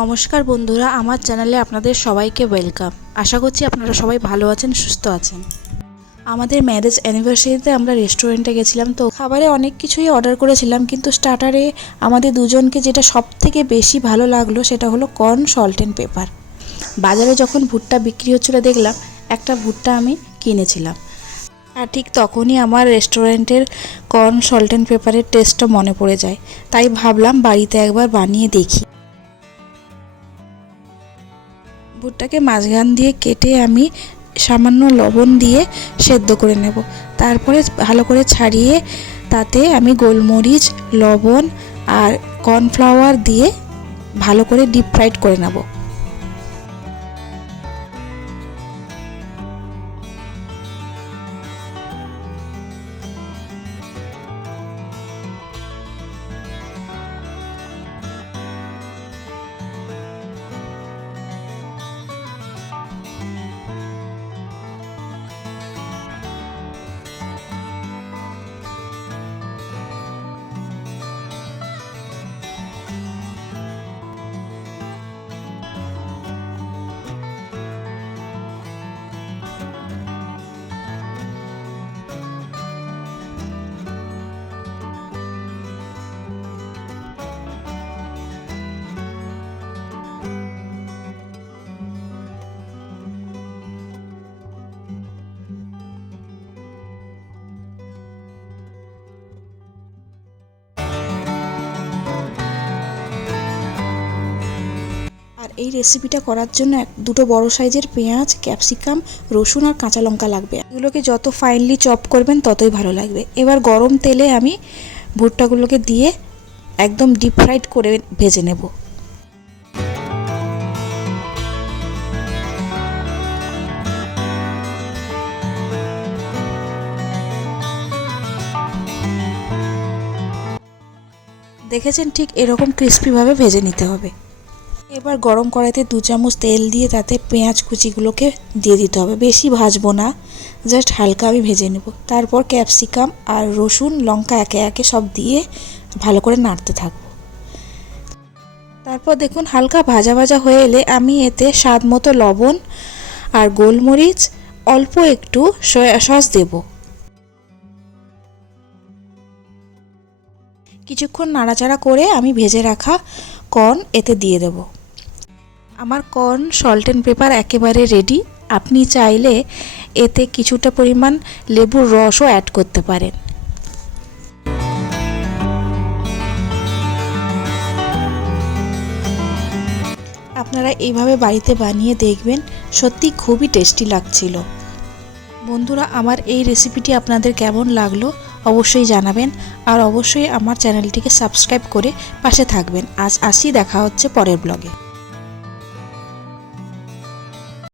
নমস্কার বন্ধুরা, আমার চ্যানেলে আপনাদের সবাইকে ওয়েলকাম। আশা করছি আপনারা সবাই ভালো আছেন, সুস্থ আছেন। আমাদের ম্যারেজ অ্যানিভার্সারিতে আমরা রেস্টুরেন্টে গেছিলাম, তো খাবারে অনেক কিছুই অর্ডার করেছিলাম, কিন্তু স্টার্টারে আমাদের দুজনকে যেটা সবথেকে বেশি ভালো লাগলো সেটা হলো কর্ন সল্ট অ্যান্ড পেপার। বাজারে যখন ভুট্টা বিক্রি হচ্ছিলো দেখলাম, একটা ভুট্টা আমি কিনেছিলাম। আর ঠিক তখনই আমার রেস্টুরেন্টের কর্ন সল্ট অ্যান্ড পেপারের টেস্টটা মনে পড়ে যায়, তাই ভাবলাম বাড়িতে একবার বানিয়ে দেখি। ভুট্টাকে মাঝখান দিয়ে কেটে আমি সামান্য লবণ দিয়ে সেদ্ধ করে নেব। তারপরে ভালো করে ছাড়িয়ে তাতে আমি গোলমরিচ, লবণ আর কর্নফ্লাওয়ার দিয়ে ভালো করে ডিপ ফ্রাইড করে নেব। আর এই রেসিপিটা করার জন্য দুটো বড় সাইজের পেঁয়াজ, ক্যাপসিকাম, রসুন আর কাঁচা লঙ্কা লাগবে। এগুলোকে যত ফাইনলি চপ করবেন ততই ভালো লাগবে। এবার গরম তেলে আমি ভুট্টাগুলোকে দিয়ে একদম ডিপ ফ্রাইড করে ভেজে নেব। দেখেছেন, ঠিক এরকম ক্রিস্পিভাবে ভেজে নিতে হবে। এবার গরম কড়াইতে 2 চামচ তেল দিয়ে তাতে পেঁয়াজ কুচিগুলোকে দিয়ে দিতে হবে। বেশি ভাজবো না, জাস্ট হালকা আমি ভেজে নেব। তারপর ক্যাপসিকাম আর রসুন, লঙ্কা একে একে সব দিয়ে ভালো করে নাড়তে থাকবো। তারপর দেখুন হালকা ভাজা ভাজা হয়ে এলে আমি এতে স্বাদ মতো লবণ আর গোলমরিচ, অল্প একটু সয়া সস দেব। কিছুক্ষণ নাড়াচাড়া করে আমি ভেজে রাখা কর্ন এতে দিয়ে দেব। আমার কর্ন সল্ট অ্যান্ড পেপার একেবারে রেডি। আপনি চাইলে এতে কিছুটা পরিমাণ লেবুর রসও অ্যাড করতে পারেন। আপনারা এইভাবে বাড়িতে বানিয়ে দেখবেন, সত্যি খুবই টেস্টি লাগছিল। বন্ধুরা, আমার এই রেসিপিটি আপনাদের কেমন লাগলো অবশ্যই জানাবেন, আর অবশ্যই আমার চ্যানেলটিকে সাবস্ক্রাইব করে পাশে থাকবেন। আজ আসি, দেখা হচ্ছে পরের ব্লগে।